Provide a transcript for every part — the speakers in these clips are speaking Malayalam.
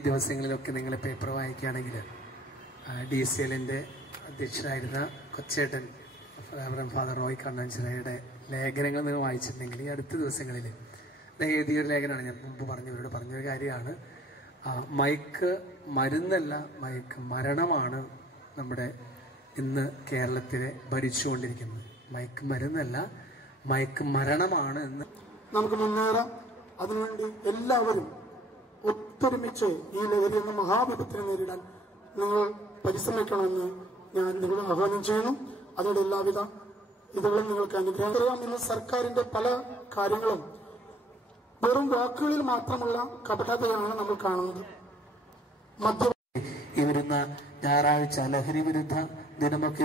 ഈ ദിവസങ്ങളിലൊക്കെ നിങ്ങൾ പേപ്പർ വായിക്കുകയാണെങ്കിൽ DCLന്റെ അധ്യക്ഷനായിരുന്ന കൊച്ചേട്ടൻ ഫാദർ റോയ് കണ്ണഞ്ചിറയുടെ ലേഖനങ്ങൾ നിങ്ങൾ വായിച്ചിട്ടുണ്ടെങ്കിൽ ഈ അടുത്ത ദിവസങ്ങളിൽ എഴുതിയൊരു ലേഖനമാണ്. ഞാൻ മുമ്പ് ഇവരോട് പറഞ്ഞൊരു കാര്യമാണ്. മയക്ക് മരുന്നല്ല, മയക്ക് മരണമാണ് നമ്മുടെ ഇന്ന് കേരളത്തിലെ ഭരിച്ചുകൊണ്ടിരിക്കുന്നത്. മയക്ക് മരുന്നല്ല, മയക്ക് മരണമാണ് എന്ന് നമുക്ക് മുന്നേറാം. അതിനുവേണ്ടി എല്ലാവരും ഒത്തൊരുമിച്ച് ഈ ലഹരി എന്ന മഹാവിപത്തിനെ നേരിടാൻ നിങ്ങൾ പരിശ്രമിക്കണമെന്ന് ഞാൻ നിങ്ങളെ ആഹ്വാനം ചെയ്യുന്നു. അതിനുള്ള എല്ലാവിധ ഇതുകളും നിങ്ങൾക്ക് അനുഗ്രഹം. ഇന്ന് സർക്കാരിന്റെ പല കാര്യങ്ങളും വെറും വാക്കുകളിൽ മാത്രമുള്ള കപടതയാണ് നമ്മൾ കാണുന്നത്. ഈ വരുന്ന ഞായറാഴ്ച ലഹരി വിരുദ്ധ ദിനമൊക്കെ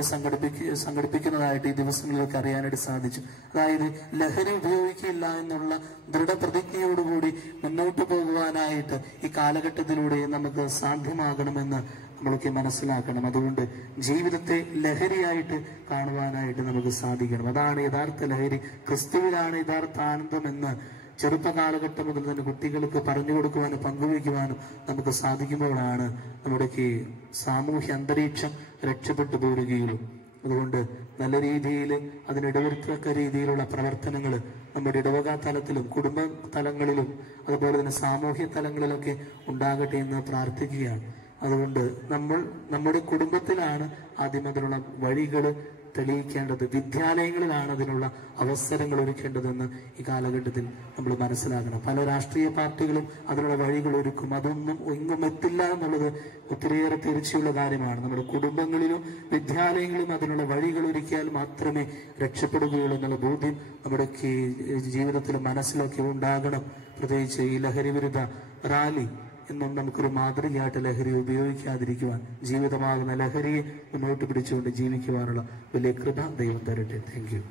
സംഘടിപ്പിക്കുന്നതായിട്ട് ഈ ദിവസങ്ങളിലൊക്കെ അറിയാനായിട്ട് സാധിച്ചു. അതായത് ലഹരി ഉപയോഗിക്കില്ല എന്നുള്ള ദൃഢപ്രതിജ്ഞയോടുകൂടി മുന്നോട്ട് പോകുവാനായിട്ട് ഈ കാലഘട്ടത്തിലൂടെ നമുക്ക് സാധ്യമാകണമെന്ന് നമ്മളൊക്കെ മനസ്സിലാക്കണം. അതുകൊണ്ട് ജീവിതത്തെ ലഹരിയായിട്ട് കാണുവാനായിട്ട് നമുക്ക് സാധിക്കണം. അതാണ് യഥാർത്ഥ ലഹരി. ക്രിസ്തുവിലാണ് യഥാർത്ഥ ആനന്ദമെന്ന് ചെറുപ്പകാലഘട്ടം മുതൽ തന്നെ കുട്ടികൾക്ക് പറഞ്ഞു കൊടുക്കുവാനും പങ്കുവയ്ക്കുവാനും നമുക്ക് സാധിക്കുമ്പോഴാണ് നമ്മുടെ സാമൂഹ്യ അന്തരീക്ഷം രക്ഷപ്പെട്ടു പോരുകയുള്ളൂ. അതുകൊണ്ട് നല്ല രീതിയിൽ അതിനിടവരുത്തക്ക രീതിയിലുള്ള പ്രവർത്തനങ്ങൾ നമ്മുടെ ഇടവക തലത്തിലും കുടുംബ തലങ്ങളിലും അതുപോലെ തന്നെ സാമൂഹ്യ തലങ്ങളിലൊക്കെ ഉണ്ടാകട്ടെ എന്ന് പ്രാർത്ഥിക്കുകയാണ്. അതുകൊണ്ട് നമ്മുടെ കുടുംബത്തിലാണ് ആദ്യം അതിനുള്ള വഴികൾ തെളിയിക്കേണ്ടത്. വിദ്യാലയങ്ങളിലാണ് അതിനുള്ള അവസരങ്ങൾ ഒരുക്കേണ്ടതെന്ന് ഈ കാലഘട്ടത്തിൽ നമ്മൾ മനസ്സിലാക്കണം. പല രാഷ്ട്രീയ പാർട്ടികളും അതിനുള്ള വഴികൾ ഒരുക്കും. അതൊന്നും എങ്ങും എത്തില്ല എന്നുള്ളത് ഒത്തിരിയേറെ തീർച്ചയുള്ള കാര്യമാണ്. നമ്മുടെ കുടുംബങ്ങളിലും വിദ്യാലയങ്ങളിലും അതിനുള്ള വഴികൾ ഒരുക്കിയാൽ മാത്രമേ രക്ഷപ്പെടുകയുള്ളൂ എന്നുള്ള ബോധ്യം നമ്മുടെ ജീവിതത്തിലും മനസ്സിലൊക്കെ ഉണ്ടാകണം. പ്രത്യേകിച്ച് ഈ ലഹരി വിരുദ്ധ റാലി എന്നും നമുക്കൊരു മാതൃകയായിട്ട് ലഹരി ഉപയോഗിക്കാതിരിക്കുവാൻ, ജീവിതമാകുന്ന ലഹരിയെ മുന്നോട്ട് പിടിച്ചുകൊണ്ട് ജീവിക്കുവാനുള്ള വലിയ കൃപ ദൈവം തരട്ടെ. Thank you.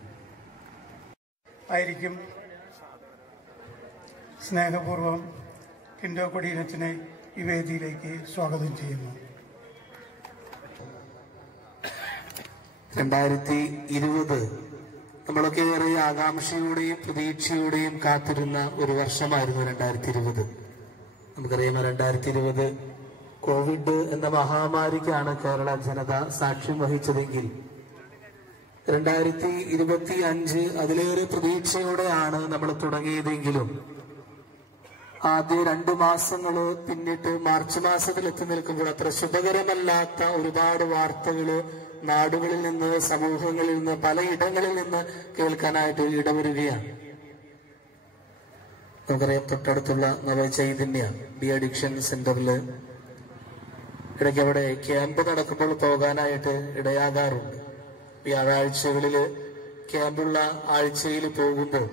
ആയിരിക്കും സ്നേഹപൂർവം കിൻഡോ കൊടിയനച്ചനെ ഈ വേദിയിലേക്ക് സ്വാഗതം ചെയ്യുന്നു. 2020 നമ്മളൊക്കെ ഏറെ ആകാംക്ഷയോടെയും പ്രതീക്ഷയോടെയും കാത്തിരുന്ന ഒരു വർഷമായിരുന്നു 2020. നമുക്കറിയാം 2020 കോവിഡ് എന്ന മഹാമാരിക്കാണ് കേരള ജനത സാക്ഷ്യം വഹിച്ചതെങ്കിൽ 2025 അതിലേറെ പ്രതീക്ഷയോടെയാണ് നമ്മൾ തുടങ്ങിയതെങ്കിലും ആദ്യ 2 മാസങ്ങള് പിന്നിട്ട് മാർച്ച് മാസത്തിൽ എത്തി നിൽക്കുമ്പോൾ അത്ര ശുഭകരമല്ലാത്ത ഒരുപാട് വാർത്തകള് നാടുകളിൽ നിന്ന്, സമൂഹങ്ങളിൽ നിന്ന്, പലയിടങ്ങളിൽ നിന്ന് കേൾക്കാനായിട്ട് ഇടവരുകയാണ്. നമുക്കറിയാം തൊട്ടടുത്തുള്ള നവചൈതന്യ ഡി അഡിക്ഷൻ സെന്ററില് ഇടയ്ക്ക് അവിടെ ക്യാമ്പ് നടക്കുമ്പോൾ പോകാനായിട്ട് ഇടയാകാറുണ്ട്. വ്യാഴാഴ്ചകളില് ക്യാമ്പുള്ള ആഴ്ചയിൽ പോകുമ്പോൾ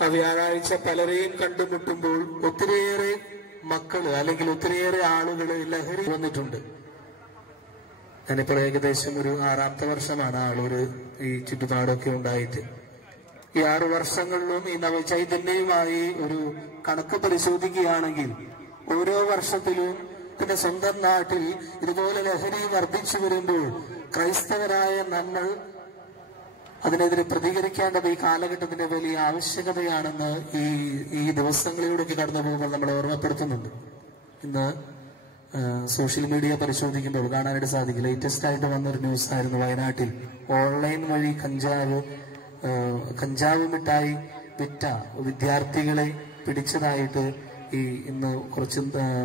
ആ വ്യാഴാഴ്ച പലരെയും കണ്ടുമുട്ടുമ്പോൾ ഒത്തിരിയേറെ മക്കള് അല്ലെങ്കിൽ ഒത്തിരിയേറെ ആളുകള് ലഹരി വന്നിട്ടുണ്ട്. ഞാനിപ്പോൾ ഏകദേശം ഒരു 6ാമത്തെ വർഷമാണ് ആളൊരു ഈ ചുറ്റുപാടൊക്കെ ഉണ്ടായിട്ട്. ഈ 6 വർഷങ്ങളിലും ഈ നവചൈതന്യവുമായി ഒരു കണക്ക് പരിശോധിക്കുകയാണെങ്കിൽ ഓരോ വർഷത്തിലും പിന്നെ സ്വന്തം നാട്ടിൽ ഇതുപോലെ ലഹരി വർദ്ധിച്ചു വരുമ്പോൾ ക്രൈസ്തവരായ നമ്മൾ അതിനെതിരെ പ്രതികരിക്കേണ്ടത് ഈ കാലഘട്ടത്തിന്റെ വലിയ ആവശ്യകതയാണെന്ന് ഈ ദിവസങ്ങളിലൂടെയൊക്കെ കടന്നു പോകുമ്പോൾ നമ്മൾ ഓർമ്മപ്പെടുത്തുന്നുണ്ട്. ഇന്ന് സോഷ്യൽ മീഡിയ പരിശോധിക്കുമ്പോൾ കാണാനായിട്ട് സാധിക്കും. ലേറ്റസ്റ്റ് ആയിട്ട് വന്നൊരു ന്യൂസ് ആയിരുന്നു. വയനാട്ടിൽ ഓൺലൈൻ വഴി കഞ്ചാവ് മിഠായി വിറ്റ വിദ്യാർത്ഥികളെ പിടിച്ചതായിട്ട് ഇന്ന് കുറച്ച്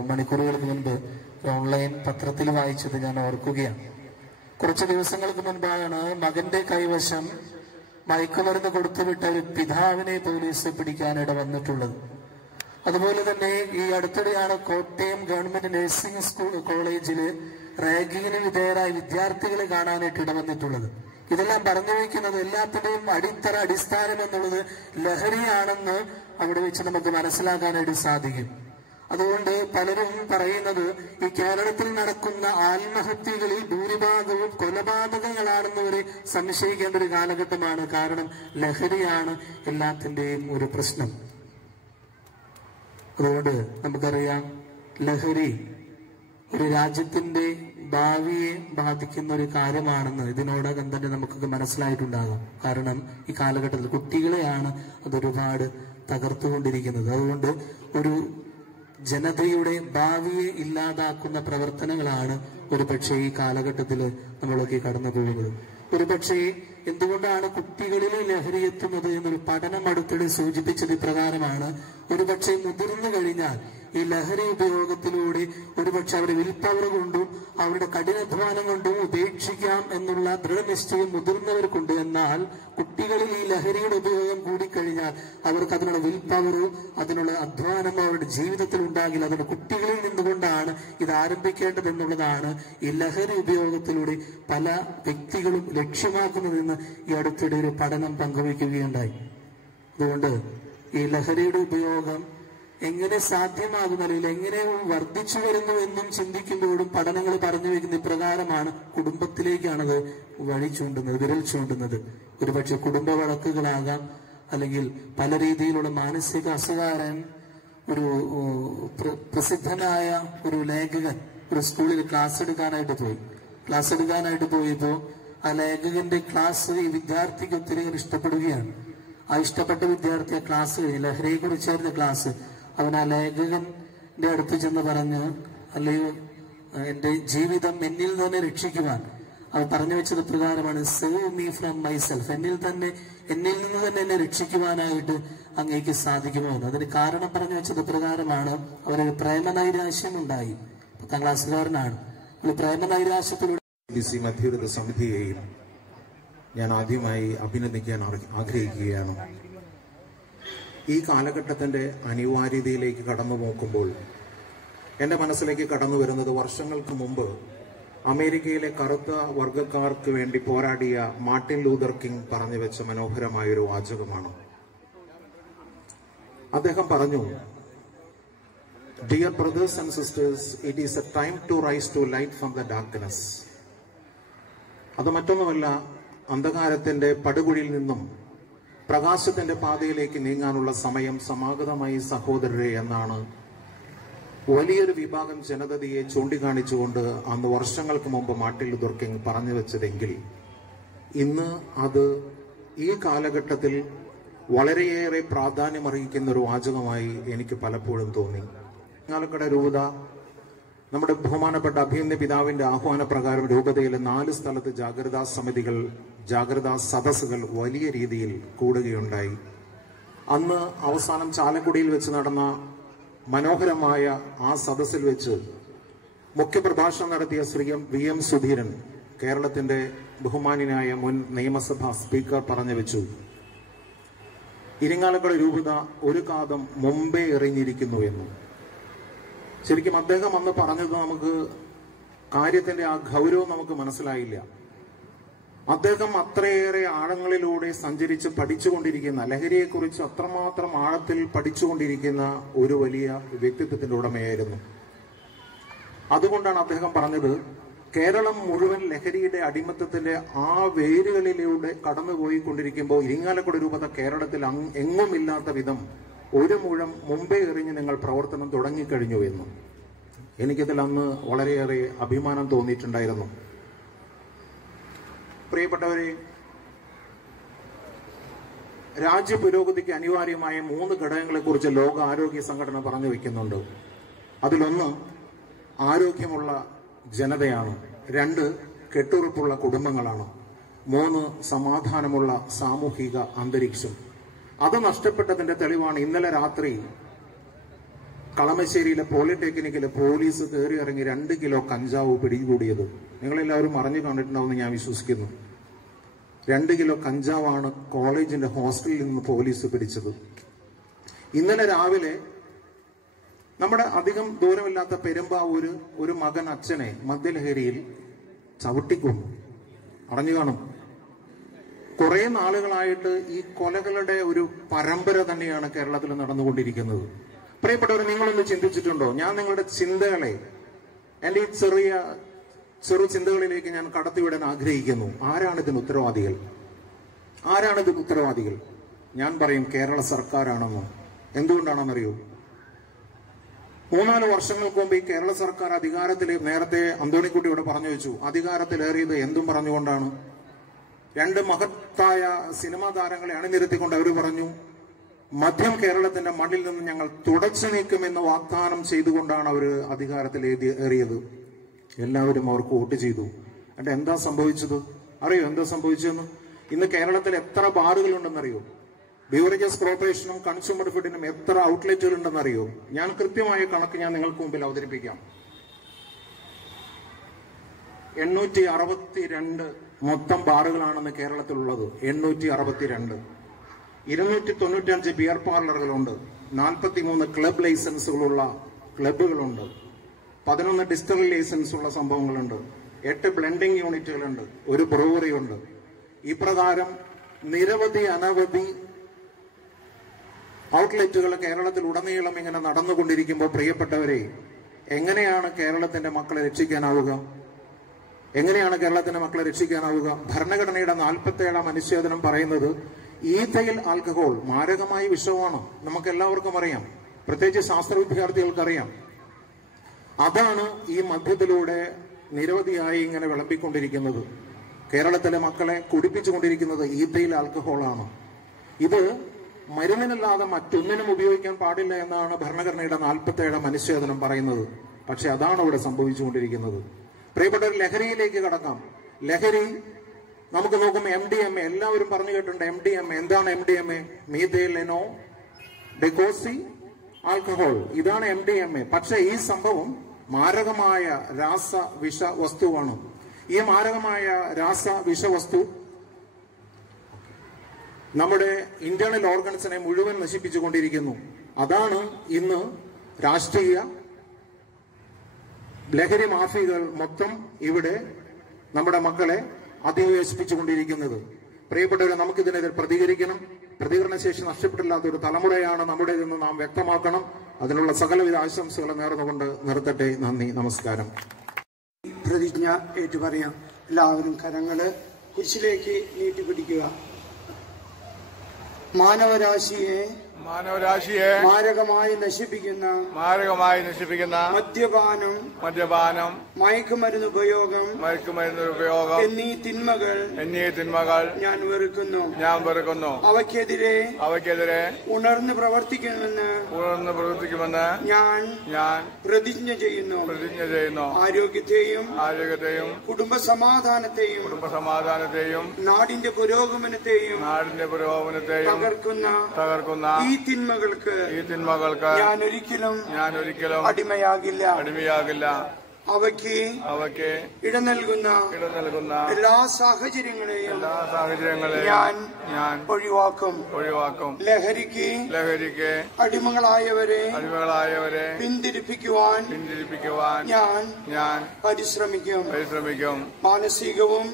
മണിക്കൂറുകൾക്ക് മുൻപ് ഓൺലൈൻ പത്രത്തിൽ വായിച്ചത് ഞാൻ ഓർക്കുകയാണ്. കുറച്ച് ദിവസങ്ങൾക്ക് മുൻപാണ് മകന്റെ കൈവശം മയക്കുമരുന്ന് കൊടുത്തുവിട്ട ഒരു പിതാവിനെ പോലീസ് പിടിക്കാനിട വന്നിട്ടുള്ളത്. അതുപോലെ തന്നെ ഈ അടുത്തിടെയാണ് കോട്ടയം ഗവൺമെന്റ് നഴ്സിംഗ് കോളേജില് റാഗിങ്ങിന് വിധേയരായ വിദ്യാർത്ഥികളെ കാണാനായിട്ട് ഇടവന്നിട്ടുള്ളത്. ഇതെല്ലാം പറഞ്ഞു വയ്ക്കുന്നത് എല്ലാത്തിന്റെയും അടിസ്ഥാനം എന്നുള്ളത് ലഹരിയാണെന്ന് അവിടെ വെച്ച് നമുക്ക് മനസ്സിലാക്കാനായിട്ട് സാധിക്കും. അതുകൊണ്ട് പലരും പറയുന്നത് ഈ കേരളത്തിൽ നടക്കുന്ന ആത്മഹത്യകളിൽ ഭൂരിഭാഗവും കൊലപാതകങ്ങളാണെന്ന് വരെ സംശയിക്കേണ്ട ഒരു കാലഘട്ടമാണ്. കാരണം ലഹരിയാണ് എല്ലാത്തിന്റെയും ഒരു പ്രശ്നം. അതുകൊണ്ട് നമുക്കറിയാം ലഹരി ഒരു രാജ്യത്തിന്റെ ഭാവിയെ ബാധിക്കുന്ന ഒരു കാര്യമാണെന്ന് ഇതിനോടകം തന്നെ നമുക്കൊക്കെ മനസ്സിലായിട്ടുണ്ടാകും. കാരണം ഈ കാലഘട്ടത്തിൽ കുട്ടികളെയാണ് അതൊരുപാട് തകർത്തുകൊണ്ടിരിക്കുന്നത്. അതുകൊണ്ട് ഒരു ജനതയുടെ ഭാവിയെ ഇല്ലാതാക്കുന്ന പ്രവർത്തനങ്ങളാണ് ഒരുപക്ഷെ ഈ കാലഘട്ടത്തിൽ നമ്മളൊക്കെ കടന്നു പോകുന്നത്. ഒരുപക്ഷെ എന്തുകൊണ്ടാണ് കുട്ടികളിൽ ലഹരി എത്തുന്നത് എന്നൊരു പഠനം അടുത്തിടെ സൂചിപ്പിച്ചത് ഇപ്രകാരമാണ്. ഒരുപക്ഷെ മുതിർന്നു കഴിഞ്ഞാൽ ഈ ലഹരി ഉപയോഗത്തിലൂടെ ഒരുപക്ഷെ അവരുടെ വിൽ പവർ കൊണ്ടും അവരുടെ കഠിനാധ്വാനം കൊണ്ടും ഉപേക്ഷിക്കാം എന്നുള്ള ദൃഢനിശ്ചയം മുതിർന്നവർക്കുണ്ട്. എന്നാൽ കുട്ടികളിൽ ഈ ലഹരിയുടെ ഉപയോഗം കൂടിക്കഴിഞ്ഞാൽ അവർക്ക് അതിനുള്ള വിൽ പവറോ അതിനുള്ള അധ്വാനമോ അവരുടെ ജീവിതത്തിൽ ഉണ്ടാകില്ല. അതുകൊണ്ട് കുട്ടികളിൽ നിന്നുകൊണ്ടാണ് ഇത് ആരംഭിക്കേണ്ടത് എന്നുള്ളതാണ് ഈ ലഹരി ഉപയോഗത്തിലൂടെ പല വ്യക്തികളും ലക്ഷ്യമാക്കുന്നതെന്ന് ഈ അടുത്തിടെ ഒരു പഠനം പങ്കുവയ്ക്കുകയുണ്ടായി. അതുകൊണ്ട് ഈ ലഹരിയുടെ ഉപയോഗം എങ്ങനെ സാധ്യമാകുന്ന അല്ലെങ്കിൽ എങ്ങനെ വർദ്ധിച്ചു വരുന്നു എന്നും ചിന്തിക്കുമ്പോഴും പഠനങ്ങൾ പറഞ്ഞു വെക്കുന്ന ഇപ്രകാരമാണ്. കുടുംബത്തിലേക്കാണത് വഴി ചൂണ്ടുന്നത്, വിരൽ ചൂണ്ടുന്നത്. ഒരുപക്ഷെ കുടുംബ വഴക്കുകളാകാം, അല്ലെങ്കിൽ പല രീതിയിലുള്ള മാനസിക അസുഖാരൻ. ഒരു പ്രസിദ്ധനായ ഒരു ലേഖകൻ ഒരു സ്കൂളിൽ ക്ലാസ് എടുക്കാനായിട്ട് പോയപ്പോ ആ ലേഖകന്റെ ക്ലാസ് ഈ വിദ്യാർത്ഥിക്ക് ഒത്തിരി ഇഷ്ടപ്പെടുകയാണ്. ആ ഇഷ്ടപ്പെട്ട വിദ്യാർത്ഥി ആ ക്ലാസ് കഴിഞ്ഞ് ലഹരിയെ കുറിച്ചായിരുന്ന ക്ലാസ്. അവൻ ആ ലേഖകന്റെ അടുത്ത് ചെന്ന് പറഞ്ഞു, അല്ലയോ എന്റെ ജീവിതം എന്നിൽ തന്നെ രക്ഷിക്കുവാൻ അവൻ പറഞ്ഞു വെച്ചത് പ്രകാരമാണ്, സേവ് മീ ഫ്രം മൈസെൽഫ്. എന്നിൽ നിന്ന് തന്നെ എന്നെ രക്ഷിക്കുവാനായിട്ട് അങ്ങേക്ക് സാധിക്കുമോ എന്ന്. അതിന് കാരണം പറഞ്ഞു വെച്ചത് പ്രകാരമാണ്, അവനൊരു പ്രേമനൈരാശ്യം ഉണ്ടായി. 10ാം ക്ലാസ്സുകാരനാണ്. ഒരു പ്രേമനൈരാശ്യത്തിലൂടെ മധ്യവിരുദ്ധ സമിതിയെയും ഞാൻ ആദ്യമായി അഭിനന്ദിക്കാൻ ആഗ്രഹിക്കുകയാണ്. ഈ കാലഘട്ടത്തിന്റെ അനിവാര്യതയിലേക്ക് കടന്നു നോക്കുമ്പോൾ എന്റെ മനസ്സിലേക്ക് കടന്നു വരുന്നത് വർഷങ്ങൾക്ക് മുമ്പ് അമേരിക്കയിലെ കറുത്ത വർഗക്കാർക്ക് വേണ്ടി പോരാടിയ മാർട്ടിൻ ലൂതർ കിങ് പറഞ്ഞു വെച്ച മനോഹരമായൊരു വാചകമാണ്. അദ്ദേഹം പറഞ്ഞു, "Dear brothers and sisters, it is a time to rise to light from the darkness." അത് മറ്റൊന്നുമല്ല, അന്ധകാരത്തിന്റെ പടുകുഴിയിൽ നിന്നും പ്രകാശത്തിന്റെ പാതയിലേക്ക് നീങ്ങാനുള്ള സമയം സമാഗതമായി സഹോദരരെ എന്നാണ് വലിയൊരു വിഭാഗം ജനതയെ ചൂണ്ടിക്കാണിച്ചുകൊണ്ട് അന്ന് വർഷങ്ങൾക്ക് മുമ്പ് മാർട്ടിൻ ലൂതർ കിങ് പറഞ്ഞു വെച്ചതെങ്കിൽ ഇന്ന് അത് ഈ കാലഘട്ടത്തിൽ വളരെയേറെ പ്രാധാന്യമർഹിക്കുന്ന ഒരു വാചകമായി എനിക്ക് പലപ്പോഴും തോന്നി. ഇരിങ്ങാലക്കുട രൂപത നമ്മുടെ ബഹുമാനപ്പെട്ട അഭിനന്ദ പിതാവിന്റെ ആഹ്വാനപ്രകാരം രൂപതയിലെ 4 സ്ഥലത്ത് ജാഗ്രതാ സദസ്സുകൾ വലിയ രീതിയിൽ കൂടുകയുണ്ടായി. അന്ന് അവസാനം ചാലക്കുടിയിൽ വെച്ച് നടന്ന മനോഹരമായ ആ സദസ്സിൽ വെച്ച് മുഖ്യപ്രഭാഷണം നടത്തിയ ശ്രീ VM സുധീരൻ, കേരളത്തിന്റെ ബഹുമാന്യനായ മുൻ നിയമസഭാ സ്പീക്കർ, പറഞ്ഞു വെച്ചു, ഇരിങ്ങാലക്കുട രൂപത ഒരു കാതം മുമ്പേ എറിഞ്ഞിരിക്കുന്നു എന്ന്. ശരിക്കും അദ്ദേഹം അന്ന് പറഞ്ഞത് നമുക്ക് കാര്യത്തിന്റെ ആ ഗൗരവം നമുക്ക് മനസ്സിലായില്ല. അദ്ദേഹം അത്രയേറെ ആഴങ്ങളിലൂടെ സഞ്ചരിച്ച് പഠിച്ചുകൊണ്ടിരിക്കുന്ന, ലഹരിയെക്കുറിച്ച് അത്രമാത്രം ആഴത്തിൽ പഠിച്ചുകൊണ്ടിരിക്കുന്ന ഒരു വലിയ വ്യക്തിത്വത്തിന്റെ ഉടമയായിരുന്നു. അതുകൊണ്ടാണ് അദ്ദേഹം പറഞ്ഞത്, കേരളം മുഴുവൻ ലഹരിയുടെ അടിമത്തത്തിന്റെ ആ വേരുകളിലൂടെ കടന്നുപോയിക്കൊണ്ടിരിക്കുമ്പോൾ ഇരിങ്ങാലക്കുട രൂപത കേരളത്തിൽ എങ്ങുമില്ലാത്ത വിധം ഒരു മുഴം മുമ്പേ എറിഞ്ഞ് നിങ്ങൾ പ്രവർത്തനം തുടങ്ങിക്കഴിഞ്ഞു എന്ന്. എനിക്കതിൽ അന്ന് വളരെയേറെ അഭിമാനം തോന്നിയിട്ടുണ്ടായിരുന്നു. പ്രിയപ്പെട്ടവരെ, രാജ്യ പുരോഗതിക്ക് അനിവാര്യമായ 3 ഘടകങ്ങളെ കുറിച്ച് ലോക ആരോഗ്യ സംഘടന പറഞ്ഞു വെക്കുന്നുണ്ട്. അതിലൊന്ന് ആരോഗ്യമുള്ള ജനതയാണ്, 2 കെട്ടുറപ്പുള്ള കുടുംബങ്ങളാണ്, 3 സമാധാനമുള്ള സാമൂഹിക അന്തരീക്ഷം. അത് നഷ്ടപ്പെട്ടതിന്റെ തെളിവാണ് ഇന്നലെ രാത്രി കളമശ്ശേരിയിലെ പോളിടെക്നിക്കിലെ പോലീസ് കയറി ഇറങ്ങി 2 കിലോ കഞ്ചാവ് പിടികൂടിയത്. നിങ്ങളെല്ലാവരും അറിഞ്ഞു കണ്ടിട്ടുണ്ടാവുമെന്ന് ഞാൻ വിശ്വസിക്കുന്നു. 2 കിലോ കഞ്ചാവാണ് കോളേജിന്റെ ഹോസ്റ്റലിൽ നിന്ന് പോലീസ് പിടിച്ചത്. ഇന്നലെ രാവിലെ നമ്മുടെ അധികം ദൂരമില്ലാത്ത പെരുമ്പാവൂര് ഒരു മകൻ അച്ഛനെ മദ്യലഹരിയിൽ ചവിട്ടിക്കൊന്നു. അറിഞ്ഞു കാണും. കുറെ നാളുകളായിട്ട് ഈ കൊലകളുടെ ഒരു പരമ്പര തന്നെയാണ് കേരളത്തിൽ നടന്നുകൊണ്ടിരിക്കുന്നത്. പ്രിയപ്പെട്ടവർ, നിങ്ങളൊന്ന് ചിന്തിച്ചിട്ടുണ്ടോ? ഞാൻ നിങ്ങളുടെ ചിന്തകളെ, എന്റെ ഈ ചെറു ചിന്തകളിലേക്ക് ഞാൻ കടത്തിവിടാൻ ആഗ്രഹിക്കുന്നു. ആരാണിതിന് ഉത്തരവാദികൾ? ഞാൻ പറയും കേരള സർക്കാരാണെന്ന്. എന്തുകൊണ്ടാണെന്നറിയൂ? 3-4 വർഷങ്ങൾക്ക് മുമ്പ് ഈ കേരള സർക്കാർ അധികാരത്തിൽ, നേരത്തെ അന്തോണിക്കുട്ടി ഇവിടെ പറഞ്ഞു വെച്ചു, അധികാരത്തിലേറിയത് എന്തും പറഞ്ഞുകൊണ്ടാണ്. 2 മഹത്തായ സിനിമാ താരങ്ങളെ അണിനിരത്തിക്കൊണ്ട് അവർ പറഞ്ഞു, മധ്യം കേരളത്തിന്റെ മണ്ണിൽ നിന്ന് ഞങ്ങൾ തുടച്ചു നീക്കുമെന്ന് വാഗ്ദാനം ചെയ്തുകൊണ്ടാണ് അവർ അധികാരത്തിൽ ഏറിയത്. എല്ലാവരും അവർക്ക് വോട്ട് ചെയ്തു. എന്നിട്ട് എന്താ സംഭവിച്ചത് അറിയോ? എന്താ സംഭവിച്ചതെന്ന്? ഇന്ന് കേരളത്തിൽ എത്ര ബാറുകളുണ്ടെന്നറിയോ? ബീവറേജസ് കോർപ്പറേഷനും കൺസ്യൂമർ ഫെഡിനും എത്ര ഔട്ട്ലെറ്റുകൾ ഉണ്ടെന്നറിയോ? ഞാൻ കൃത്യമായ കണക്ക് ഞാൻ നിങ്ങൾക്ക് മുമ്പിൽ അവതരിപ്പിക്കാം. 862 മൊത്തം ബാറുകളാണെന്ന് കേരളത്തിലുള്ളത്. 862. 295 ബിയർ പാർലറുകളുണ്ട്. 43 ക്ലബ് ലൈസൻസുകളുള്ള ക്ലബുകളുണ്ട്. 11 ഡിസ്റ്റിലറി ലൈസൻസ് ഉള്ള സംഭവങ്ങളുണ്ട്. 8 ബ്ലെൻഡിംഗ് യൂണിറ്റുകളുണ്ട്. ഒരു ബ്രൂവറി ഉണ്ട്. ഇപ്രകാരം നിരവധി അനവധി ഔട്ട്ലെറ്റുകൾ കേരളത്തിൽ ഉടനീളം ഇങ്ങനെ നടന്നുകൊണ്ടിരിക്കുമ്പോൾ പ്രിയപ്പെട്ടവരെ, എങ്ങനെയാണ് കേരളത്തിന്റെ മക്കളെ രക്ഷിക്കാനാവുക? എങ്ങനെയാണ് കേരളത്തിന്റെ മക്കളെ രക്ഷിക്കാനാവുക? ഭരണഘടനയുടെ 47-ാം അനുച്ഛേദനം പറയുന്നത് ഈഥൈൽ ആൽക്കഹോൾ മാരകമായ വിഷമാണ്. നമുക്ക് എല്ലാവർക്കും അറിയാം, പ്രത്യേകിച്ച് ശാസ്ത്ര വിദ്യാർത്ഥികൾക്കറിയാം. അതാണ് ഈ മദ്യത്തിലൂടെ നിരവധിയായി ഇങ്ങനെ വിളമ്പിക്കൊണ്ടിരിക്കുന്നത്. കേരളത്തിലെ മക്കളെ കുടിപ്പിച്ചുകൊണ്ടിരിക്കുന്നത് ഈഥൈൽ ആൽക്കഹോളാണ്. ഇത് മരുന്നിനല്ലാതെ മറ്റൊന്നിനും ഉപയോഗിക്കാൻ പാടില്ല എന്നാണ് ഭരണഘടനയുടെ 47-ാം അനുച്ഛേദനം പറയുന്നത്. പക്ഷെ അതാണ് ഇവിടെ സംഭവിച്ചുകൊണ്ടിരിക്കുന്നത്. പ്രിയപ്പെട്ട ഒരു ലഹരിയിലേക്ക് കടക്കാം. ലഹരി നമുക്ക് നോക്കും. MDMA എല്ലാവരും പറഞ്ഞു കേട്ടിട്ടുണ്ട്. MDMA എന്താണ്? MDMA മീഥൈലെനോ ഡെക്കോസി ആൽക്കഹോൾ, ഇതാണ് MDMA. പക്ഷെ ഈ സംഭവം മാരകമായ രാസവിഷ വസ്തുവാണ്. ഈ മാരകമായ രാസവിഷവസ്തു നമ്മുടെ ഇന്റേണൽ ഓർഗൻസിനെ മുഴുവൻ നശിപ്പിച്ചുകൊണ്ടിരിക്കുന്നു. അതാണ് ഇന്ന് രാഷ്ട്രീയ ലഹരി മാഫിയകൾ മൊത്തം ഇവിടെ നമ്മുടെ മക്കളെ അധിവസിപ്പിച്ചുകൊണ്ടിരിക്കുന്നത്. പ്രിയപ്പെട്ടവരെ, നമുക്കിതിനെതിരെ പ്രതികരിക്കണം. പ്രതികരണശേഷി നഷ്ടപ്പെട്ടില്ലാത്ത ഒരു തലമുറയാണ് നമ്മുടേതെന്ന് നാം വ്യക്തമാക്കണം. അതിനുള്ള സകലവിധ ആശംസകളും നേർന്നുകൊണ്ട് നിർത്തട്ടെ. നന്ദി, നമസ്കാരം. പ്രതിജ്ഞ ഏറ്റുപറയാം. എല്ലാവരും കരങ്ങള് കുരിശിലേക്ക് നീട്ടിപ്പിടിക്കുക. മാനവരാശിയെ മാരകമായി നശിപ്പിക്കുന്ന മദ്യപാനം മയക്കുമരുന്ന് ഉപയോഗം എന്നീ തിന്മകൾ ഞാൻ വെറുക്കുന്നു. അവയ്ക്കെതിരെ ഉണർന്ന് പ്രവർത്തിക്കുമെന്ന് ഞാൻ പ്രതിജ്ഞ ചെയ്യുന്നു. ആരോഗ്യത്തെയും കുടുംബ സമാധാനത്തെയും നാടിന്റെ പുരോഗമനത്തെയും തകർക്കുന്ന ഈ തിന്മകൾക്ക് ഞാൻ ഒരിക്കലും അടിമയാകില്ല. അവയ്ക്ക് ഇട നൽകുന്ന എല്ലാ സാഹചര്യങ്ങളെയും ഞാൻ ഒഴിവാക്കും. ലഹരിക്ക് അടിമകളായവരെ പിന്തിരിപ്പിക്കുവാൻ ഞാൻ പരിശ്രമിക്കും. മാനസികവും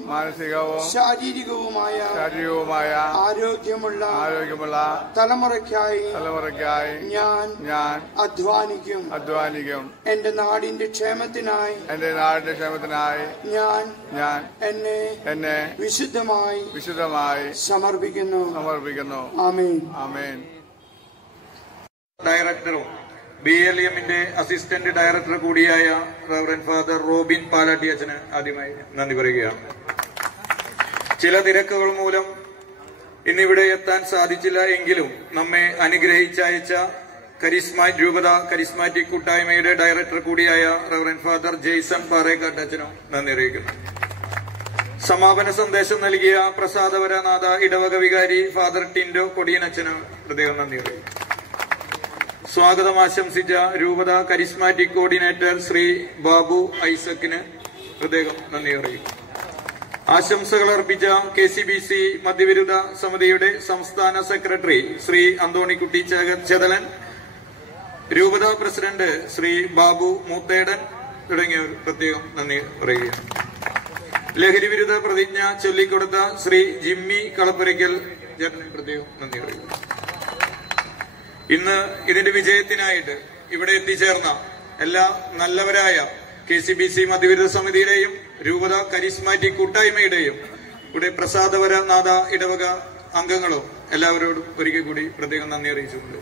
ശാരീരികവുമായ ആരോഗ്യമുള്ള തലമുറയ്ക്കായി ഞാൻ അധ്വാനിക്കും. എന്റെ നാടിന്റെ ക്ഷേമത്തിനായി ഞാൻ എന്നെ വിശുദ്ധമായി സമർപ്പിക്കുന്നു. ആമേൻ. ഡയറക്ടറും BLM-ന്റെ അസിസ്റ്റന്റ് ഡയറക്ടർ കൂടിയായ റവറന്റ് ഫാദർ റോബിൻ പാലാട്ടി അച്ഛന് ആദ്യമായി നന്ദി പറയുകയാണ്. ചില തിരക്കുകൾ മൂലം ഇന്നിവിടെ എത്താൻ സാധിച്ചില്ല എങ്കിലും നമ്മെ അനുഗ്രഹിച്ചയച്ച രൂപത കരിസ്മാറ്റിക് കൂട്ടായ്മയുടെ ഡയറക്ടർ കൂടിയായ റവറന്റ് ഫാദർ ജെയ്സൺ പാറേക്കാട്ട് അച്ഛനും നന്ദി അറിയിക്കുന്നു. സമാപന സന്ദേശം നൽകിയ പ്രസാദവരനാഥ ഇടവക വികാരി ഫാദർ ടിൻഡോ കൊടിയനച്ഛനും പ്രത്യേകം നന്ദി അറിയിക്കുന്നു. സ്വാഗതം ആശംസിച്ച രൂപത കരിസ്മാറ്റിക് കോർഡിനേറ്റർ ശ്രീ ബാബു ഐസക്കിന് പ്രത്യേകം നന്ദി അറിയിക്കുന്നു. ആശംസകൾ അർപ്പിച്ച KCBC മദ്യവിരുദ്ധ സമിതിയുടെ സംസ്ഥാന സെക്രട്ടറി ശ്രീ അന്തോണിക്കുട്ടി ചെതലൻ, രൂപത പ്രസിഡന്റ് ശ്രീ ബാബു മൂത്തേടൻ തുടങ്ങിയവർ പ്രത്യേകം നന്ദി പറയുകയാണ്. ലഹരി വിരുദ്ധ പ്രതിജ്ഞ ചൊല്ലിക്കൊടുത്ത ശ്രീ ജിമ്മി കളപ്പുരയ്ക്കൽ ചേട്ടന് പ്രത്യേകം നന്ദി പറയുന്നു. ഇന്ന് ഇതിന്റെ വിജയത്തിനായിട്ട് ഇവിടെ എത്തിച്ചേർന്ന എല്ലാ നല്ലവരായ KCBC മദ്യവിരുദ്ധ സമിതിയുടെയും രൂപത കരിസ്മാറ്റിക് കൂട്ടായ്മയുടെയും ഇവിടെ പ്രസാദവരനാഥ ഇടവക അംഗങ്ങളും എല്ലാവരോടും ഒരിക്കൽ കൂടി പ്രത്യേകം നന്ദി അറിയിച്ചുകൊണ്ട്